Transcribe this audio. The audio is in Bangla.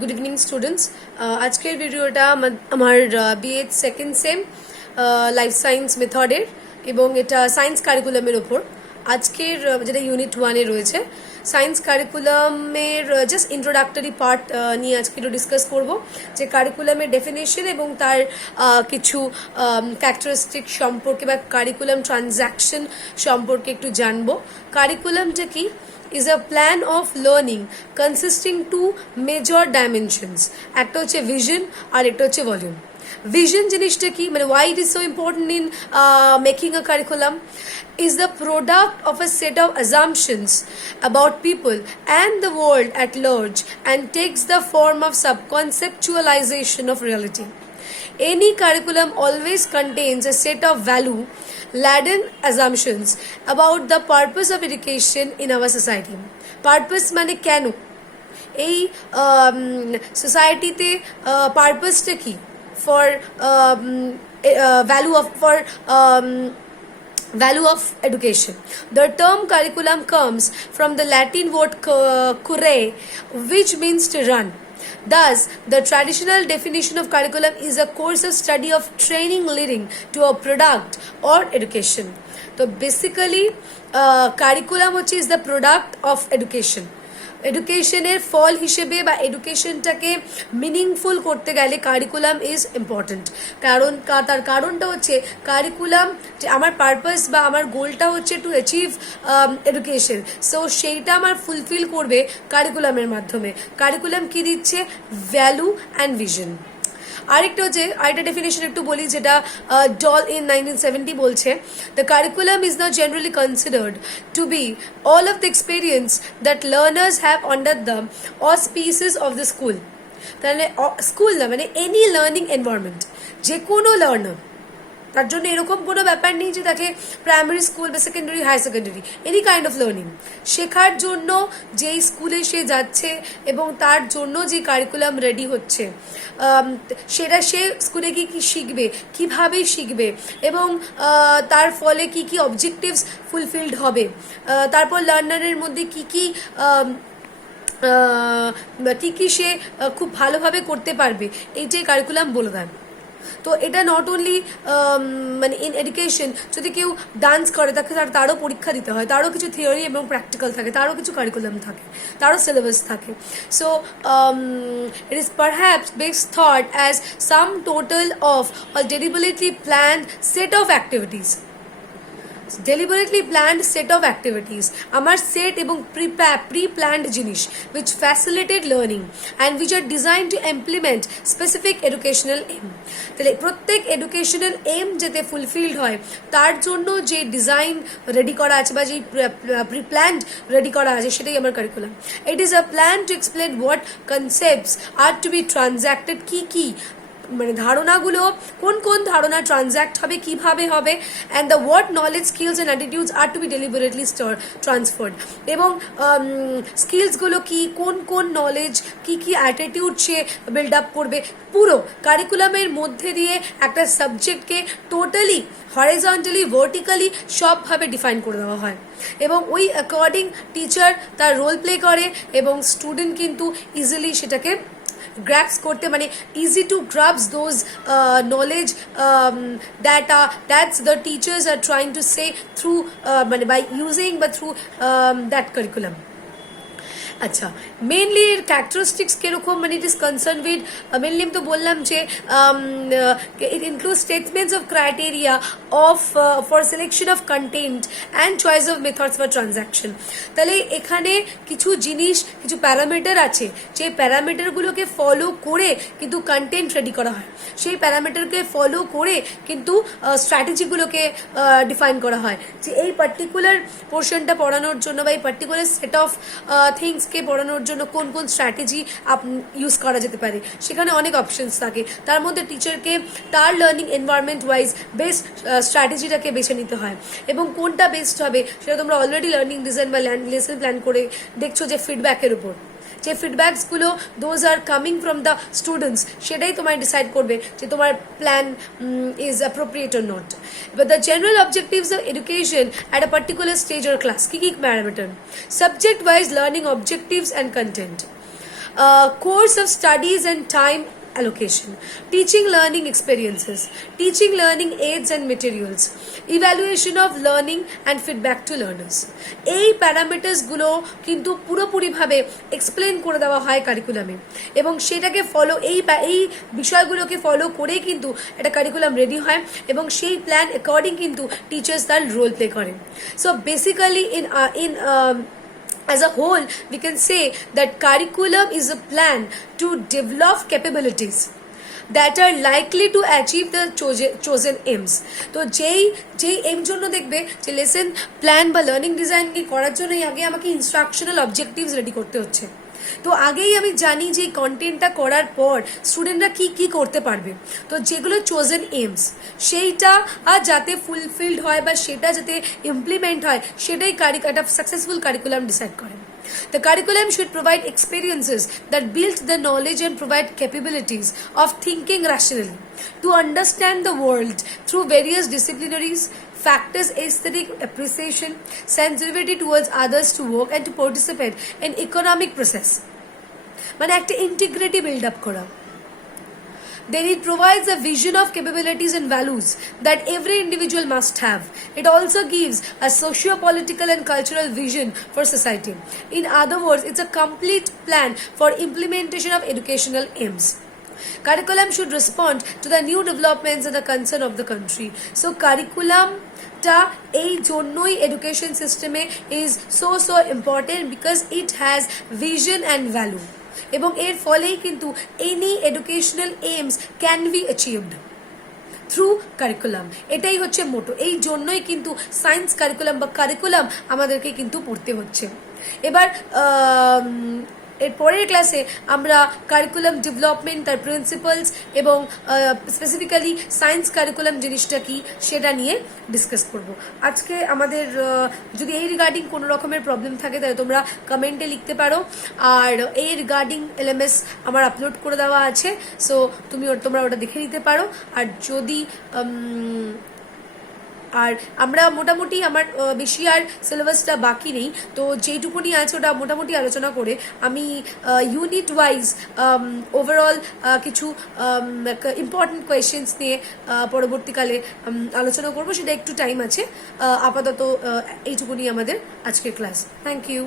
Good evening students. আজকের ভিডিওটা আমার BEd second sem life science মেথডের এবং এটা সায়েন্স কারিকুলামের ওপর। আজকের যেটা ইউনিট 1-এ রয়েছে সায়েন্স কারিকুলামের জাস্ট ইন্ট্রোডাক্টরি পার্ট নিয়ে আজকে একটু ডিসকাস করব, যে কারিকুলামের ডেফিনেশন এবং তার কিছু ক্যারেক্টারিস্টিক সম্পর্কে বা কারিকুলাম ট্রানজ্যাকশন সম্পর্কে একটু জানবো। কারিকুলামটা কি? is a plan of learning consisting two major dimensions. একটা হচ্ছে vision আর একটা হচ্ছে volume. Vision জিনিসটা কি, মানে why it is so important in making a curriculum is the product of a set of assumptions about people and the world at large and takes the form of subconceptualization of reality. Any curriculum always contains a set of value-laden assumptions about the purpose of education in our society. Purpose মানে কেন এই সোসাইটিতে পারপাসটা কি for value of education. The term curriculum comes from the Latin word curre, which means to run. Thus, the traditional definition of curriculum is a course of study of training leading to a product or education. So basically, curriculum is the product of education. এডুকেশনের ফল হিসেবে বা এডুকেশনটাকে মিনিংফুল করতে গেলে কারিকুলাম ইজ ইম্পর্ট্যান্ট। কারণ তার কারণটা হচ্ছে কারিকুলাম, যে আমার পারপাস বা আমার গোলটা হচ্ছে টু অ্যাচিভ এডুকেশন, সো সেইটা আমার ফুলফিল করবে কারিকুলামের মাধ্যমে। কারিকুলাম কি দিচ্ছে? Value and vision. আরেকটা ডেফিনেশন একটু বলি, যেটা ডল ইন 1970 বলছে, the curriculum is now generally considered to be all of the experience that learners have under the auspices of the school. তাহলে স্কুল না মানে এনি লার্নিং এনভায়রনমেন্ট, যে কোনো লার্নার, তার জন্য এরকম কোনো ব্যাপার নেই যে তাকে প্রাইমারি স্কুল বা secondary higher secondary, any kind of learning শেখার জন্য যেই স্কুলে সে যাচ্ছে এবং তার জন্য যে কারিকুলাম রেডি হচ্ছে, সেটা সে স্কুলে গিয়ে কী শিখবে, কীভাবে শিখবে এবং তার ফলে কি কি অবজেক্টিভস ফুলফিলড হবে, তারপর লার্নারের মধ্যে কি কি সে খুব ভালোভাবে করতে পারবে, এইটাই কারিকুলাম বলে দেয়। তো এটা নট অনলি মানে ইন এডুকেশন, যদি কেউ ডান্স করে তাকে তারও পরীক্ষা দিতে হয়, তারও কিছু থিওরি এবং প্র্যাকটিক্যাল থাকে, তারও কিছু কারিকুলাম থাকে, তারও সিলেবাস থাকে। So it is perhaps best thought as sum total of a deliberately planned set of activities. Deliberately planned set of activities, আমার সেট এবং প্রি প্ল্যান্ড জিনিস which facilitate learning and which are design to implement specific educational aim. তাহলে প্রত্যেক এডুকেশনাল এম যাতে ফুলফিলড হয় তার জন্য যে ডিজাইন রেডি করা আছে বা যে প্রি প্ল্যান্ড রেডি করা আছে সেটাই আমার curriculum. It is a plan to explain what concepts are to be transacted, কি মানে ধারণাগুলো, কোন কোন ধারণা ট্রানজ্যাক্ট হবে, কিভাবে হবে, and the what knowledge, skills and attitudes are to be deliberately transferred. এবং স্কিলসগুলো কি, কোন কোন নলেজ, কি অ্যাটিটিউড সে বিল্ড আপ করবে, পুরো কারিকুলামের মধ্যে দিয়ে একটা সাবজেক্টকে টোটালি হরিজন্টালি ভার্টিক্যালি সবভাবে ডিফাইন করে দেওয়া হয় এবং ওই অ্যাকর্ডিং টিচার তার রোল প্লে করে এবং স্টুডেন্ট কিন্তু ইজিলি সেটাকে grasp করতে, মানে easy to grasp those knowledge that's the teachers are trying to say through মানে by using but through that curriculum. আচ্ছা, মেনলি এর ক্যারেক্টারিস্টিক্স কীরকম, মানে it is concern with mainly আমি তো বললাম যে it include statements of criteria of for selection of content and choice of methods for transaction. তাহলে এখানে কিছু জিনিস, কিছু প্যারামিটার আছে, যে প্যারামিটারগুলোকে ফলো করে কিন্তু কন্টেন্ট রেডি করা হয়, সেই প্যারামিটারকে ফলো করে কিন্তু স্ট্র্যাটেজিগুলোকে ডিফাইন করা হয়, যে এই পার্টিকুলার পোর্শনটা পড়ানোর জন্য বা এই পার্টিকুলার সেট অফ থিংসকে পড়ানোর জন্য কোন কোন স্ট্র্যাটেজি ইউজ করা যেতে পারে। সেখানে অনেক অপশনস থাকে, তার মধ্যে টিচারকে তার লার্নিং এনভায়রনমেন্ট ওয়াইজ বেস্ট স্ট্র্যাটেজিটাকে বেছে নিতে হয় এবং কোনটা বেস্ট হবে সেটা তোমরা অলরেডি লার্নিং ডিজাইন বা লেসন প্ল্যান করে দেখছো যে ফিডব্যাকের উপর, যে ফিডব্যাকসগুলো those are coming from the students, সেটাই তোমায় ডিসাইড করবে যে তোমার plan is appropriate or not. But the general objectives of education at a particular stage or class, কি parameter, subject wise learning objectives and content. course of studies and time allocation, teaching learning experiences, teaching learning aids and materials, evaluation of learning and feedback to learners. এই প্যারামিটার্সগুলো কিন্তু পুরোপুরিভাবে এক্সপ্লেন করে দেওয়া হয় কারিকুলামে, এবং সেটাকে ফলো এই বিষয়গুলোকে ফলো করেই কিন্তু একটা কারিকুলাম রেডি হয়, এবং সেই প্ল্যান অ্যাকর্ডিং কিন্তু টিচার্স তার রোল প্লে করেন. So basically as a whole, we can say that curriculum is a plan to develop capabilities that are likely to achieve the chosen aims. তো যেই এম জন্য দেখবে যে লেসন প্ল্যান বা লার্নিং ডিজাইন করার জন্যই আগে আমাকে ইনস্ট্রাকশনাল অবজেক্টিভস রেডি করতে হচ্ছে. তো আগেই আমি জানি যে কন্টেন্টটা করার পর স্টুডেন্টরা কি করতে পারবে, তো যেগুলো চোজেন এইমস সেইটা যাতে ফুলফিলড হয় বা সেটা যাতে ইমপ্লিমেন্ট হয়, সেটাই একটা সাকসেসফুল কারিকুলাম ডিসাইড করে. The curriculum should provide experiences that build the knowledge and provide capabilities of thinking rationally, to understand the world through various disciplinaries, factors, aesthetic appreciation, sensitivity towards others to work and to participate in economic process. মানে একটা ইন্টিগ্রিটি বিল্ড আপ করা. Then it provides a vision of capabilities and values that every individual must have. It also gives a socio-political and cultural vision for society. In other words, it's a complete plan for implementation of educational aims. Curriculum should respond to the new developments and the concern of the country. So curriculum এই জন্যই এডুকেশন সিস্টেমে is so important, because it has vision and value, এবং এর ফলেই কিন্তু any educational aims can be achieved through curriculum. এটাই হচ্ছে মোটো. এই জন্যই কিন্তু সায়েন্স কারিকুলাম বা কারিকুলাম আমাদেরকে কিন্তু পড়তে হচ্ছে. এবার এর পরের ক্লাসে আমরা কারিকুলাম ডেভেলপমেন্ট, তার প্রিন্সিপালস এবং স্পেসিফিক্যালি সায়েন্স কারিকুলাম জিনিসটা কি সেটা নিয়ে ডিসকাস করব. আজকে আমাদের যদি এই রিগার্ডিং কোনো রকমের প্রবলেম থাকে তাহলে তোমরা কমেন্টে লিখতে পারো, আর এই রিগার্ডিং এলএমএস আমার আপলোড করে দেওয়া আছে, সো তোমরা ওটা দেখে নিতে পারো. আর যদি আর আমরা মোটামুটি আমার বেশি আর সিলেবাসটা বাকি নেই, তো যেইটুকুনি আছে ওটা মোটামুটি আলোচনা করে আমি ইউনিট ওয়াইজ ওভারঅল কিছু ইম্পর্টেন্ট কোয়েশ্চেন্স নিয়ে পরবর্তীকালে আলোচনা করবো. সেটা একটু টাইম আছে. আপাতত এইটুকুনি আমাদের আজকের ক্লাস. Thank you.